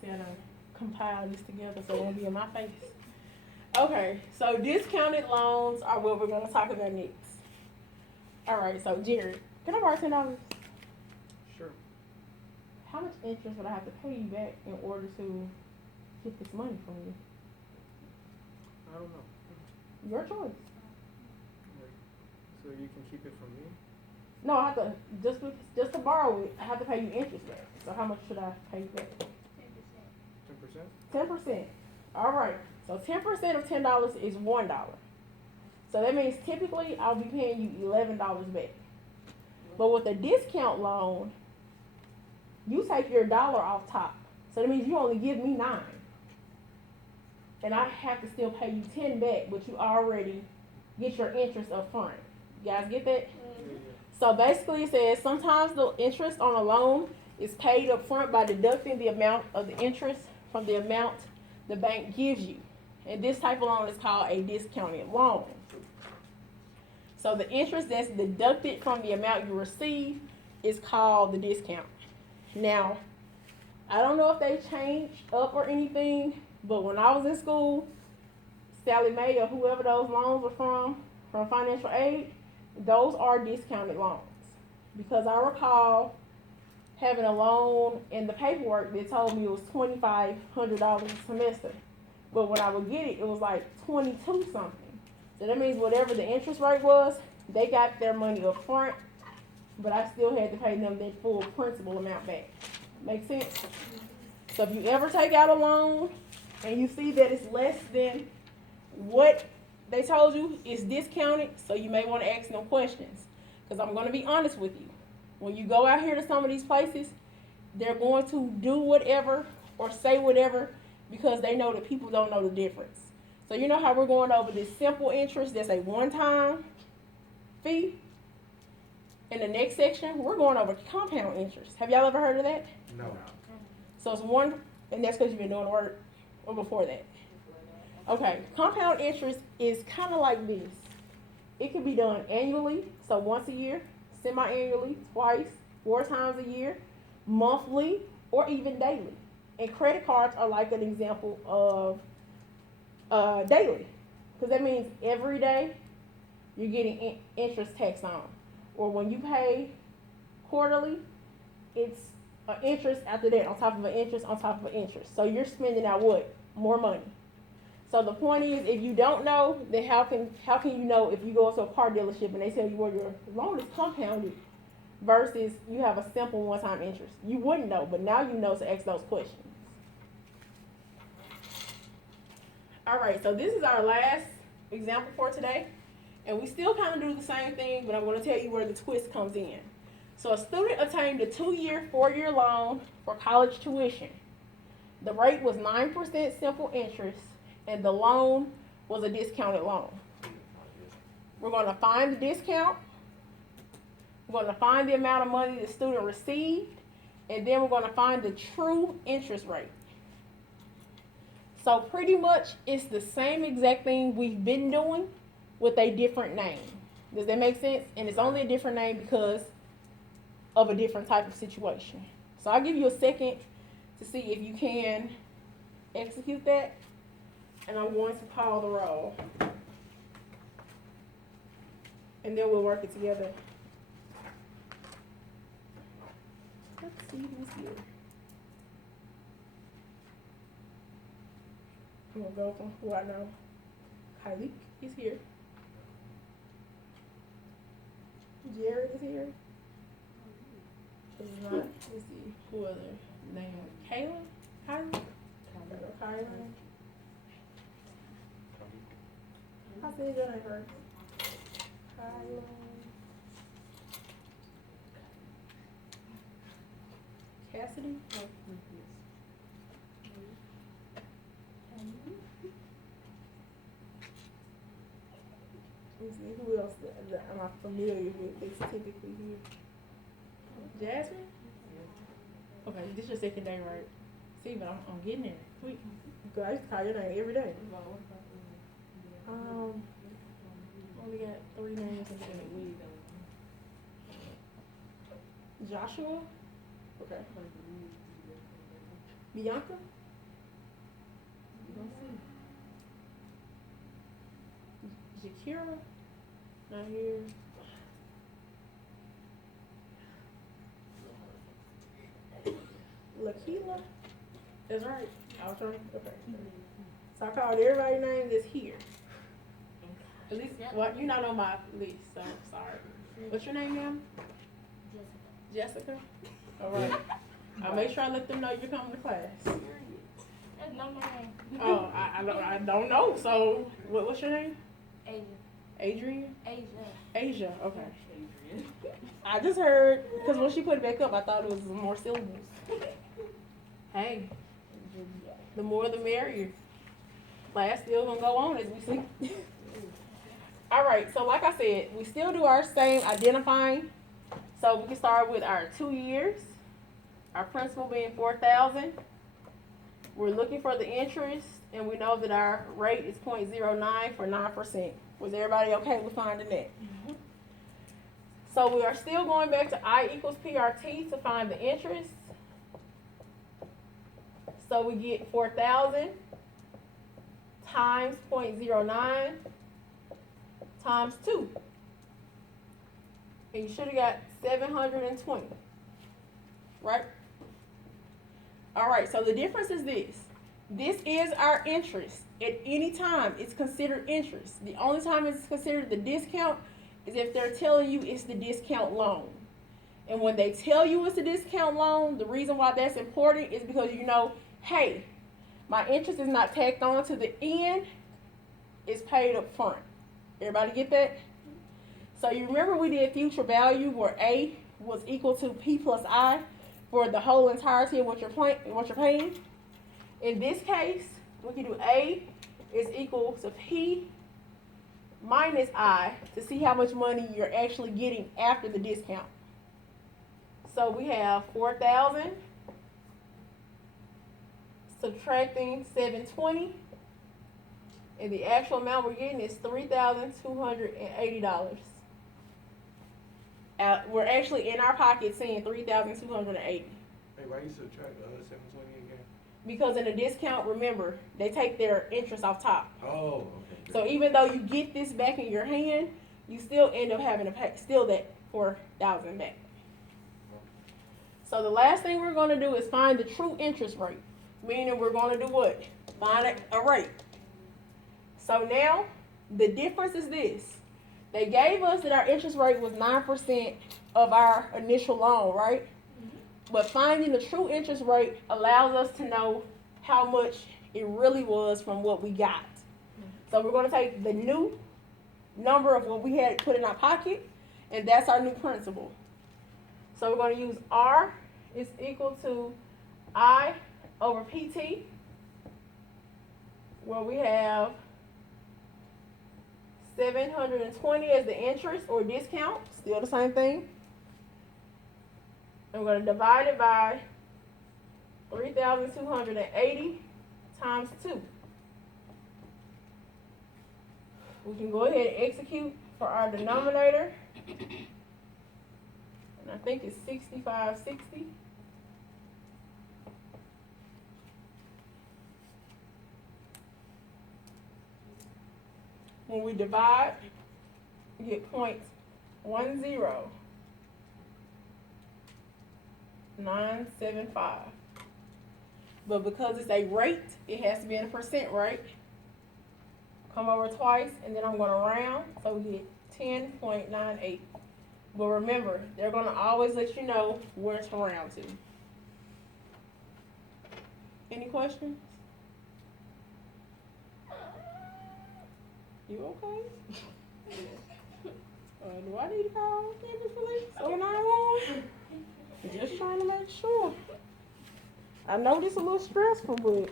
See, I done compiled this together so it won't be in my face. Okay, so discounted loans are what we're going to talk about next. All right, so Jared, can I borrow $10? Sure. How much interest would I have to pay you back in order to get this money from you? I don't know. Your choice. Like, so you can keep it from me? No, I have to just to borrow it. I have to pay you interest back. So how much should I pay you back? 10%? 10%. All right. So 10% of $10 is $1. So that means typically I'll be paying you $11 back. But with a discount loan, you take your dollar off top. So that means you only give me 9. And I have to still pay you 10 back, but you already get your interest up front. You guys get that? Yeah. So basically it says sometimes the interest on a loan is paid up front by deducting the amount of the interest from the amount the bank gives you. And this type of loan is called a discounted loan. So the interest that's deducted from the amount you receive is called the discount. Now, I don't know if they changed up or anything, but when I was in school, Sally Mae or whoever those loans were from financial aid, those are discounted loans. Because I recall having a loan in the paperwork that told me it was $2,500 a semester. But when I would get it, it was like 22 something. So that means whatever the interest rate was, they got their money up front, but I still had to pay them that full principal amount back. Make sense? So if you ever take out a loan and you see that it's less than what they told you, it's discounted, so you may want to ask them questions. Because I'm going to be honest with you. When you go out here to some of these places, they're going to do whatever or say whatever because they know that people don't know the difference. So you know how we're going over this simple interest that's a one-time fee? In the next section, we're going over compound interest. Have y'all ever heard of that? No. So it's one, and that's because you've been doing the work or before that. Okay, compound interest is kind of like this. It can be done annually, so once a year, semi-annually, twice, 4 times a year, monthly, or even daily. And credit cards are like an example of daily, because that means every day you're getting interest taxed on. Or when you pay quarterly, it's an interest after that on top of an interest on top of an interest. So you're spending out what? More money. So the point is, if you don't know, then how can you know if you go to a car dealership and they tell you where your loan is compounded versus you have a simple one-time interest? You wouldn't know, but now you know to ask those questions. All right, so this is our last example for today. And we still kind of do the same thing, but I'm going to tell you where the twist comes in. So a student obtained a 2-year, 4-year loan for college tuition. The rate was 9% simple interest, and the loan was a discounted loan. We're going to find the discount. We're going to find the amount of money the student received, and then we're going to find the true interest rate. So pretty much it's the same exact thing we've been doing with a different name. Does that make sense? And it's only a different name because of a different type of situation. So I'll give you a second to see if you can execute that. And I'm going to call the roll. And then we'll work it together. Let's see who's here. I'm going to go from who I know. Kylie is here. Jared is here. It's not, let's see, who other name? Kaylin? Kylie? Kylie. I said your name first. Kylie. Cassidy? Let's see, who else am I familiar with that's typically here? Jasmine? Okay, this is your second day, right? See, but I'm getting there. Wait, cause I used to call your name every day. Only got 3 names in the Joshua? Okay. Bianca? Shakira? Not here. Lakila? That's right. I was trying. Okay. So I called everybody's name that's here. At least, well, you're not on my list, so I'm sorry. What's your name, ma'am? Jessica. All right. I'll make sure I let them know you're coming to class. That's not my name. Oh, I don't know. So, what's your name? Asia. Adrian? Asia. Asia. Okay. I just heard, because when she put it back up, I thought it was more syllables. Hey, the more the merrier. Class still gonna go on as we see. All right, so like I said, we still do our same identifying. So we can start with our 2 years, our principal being $4,000. We're looking for the interest, and we know that our rate is 0.09 for 9%. Was everybody okay with finding that? Mm-hmm. So we are still going back to I equals PRT to find the interest. So we get 4,000 times 0.09 times 2. And you should have got 720. Right? Alright, so the difference is this. This is our interest. At any time, it's considered interest. The only time it's considered the discount is if they're telling you it's the discount loan. And when they tell you it's a discount loan, the reason why that's important is because you know, hey, my interest is not tacked on to the end, it's paid up front. Everybody get that? So you remember we did future value where A was equal to P plus I for the whole entirety of what you're paying? In this case, we can do A is equal to P minus I to see how much money you're actually getting after the discount. So we have 4,000 subtracting 720, and the actual amount we're getting is $3,280. We're actually in our pocket seeing $3,280. Hey, why you subtract 720 again? Because in a discount, remember, they take their interest off top. Oh, okay. So even though you get this back in your hand, you still end up having to pay still that 4,000 back. So the last thing we're going to do is find the true interest rate, meaning we're going to do what? Find a rate. So now the difference is this. They gave us that our interest rate was 9% of our initial loan, right? Mm-hmm. But finding the true interest rate allows us to know how much it really was from what we got. Mm-hmm. So we're going to take the new number of what we had put in our pocket, and that's our new principal. So we're going to use R is equal to I over PT, where we have 720 as the interest or discount, still the same thing. And we're going to divide it by 3,280 times 2. We can go ahead and execute for our denominator. And I think it's 6560. When we divide, we get 0.10975. But because it's a rate, it has to be in a percent, right? Come over twice, and then I'm going to round, so we get 10.98. But remember, they're going to always let you know where to round to. Any questions? You okay? Do I need to call Campus Police or 911? Just trying to make sure. I know this is a little stressful, but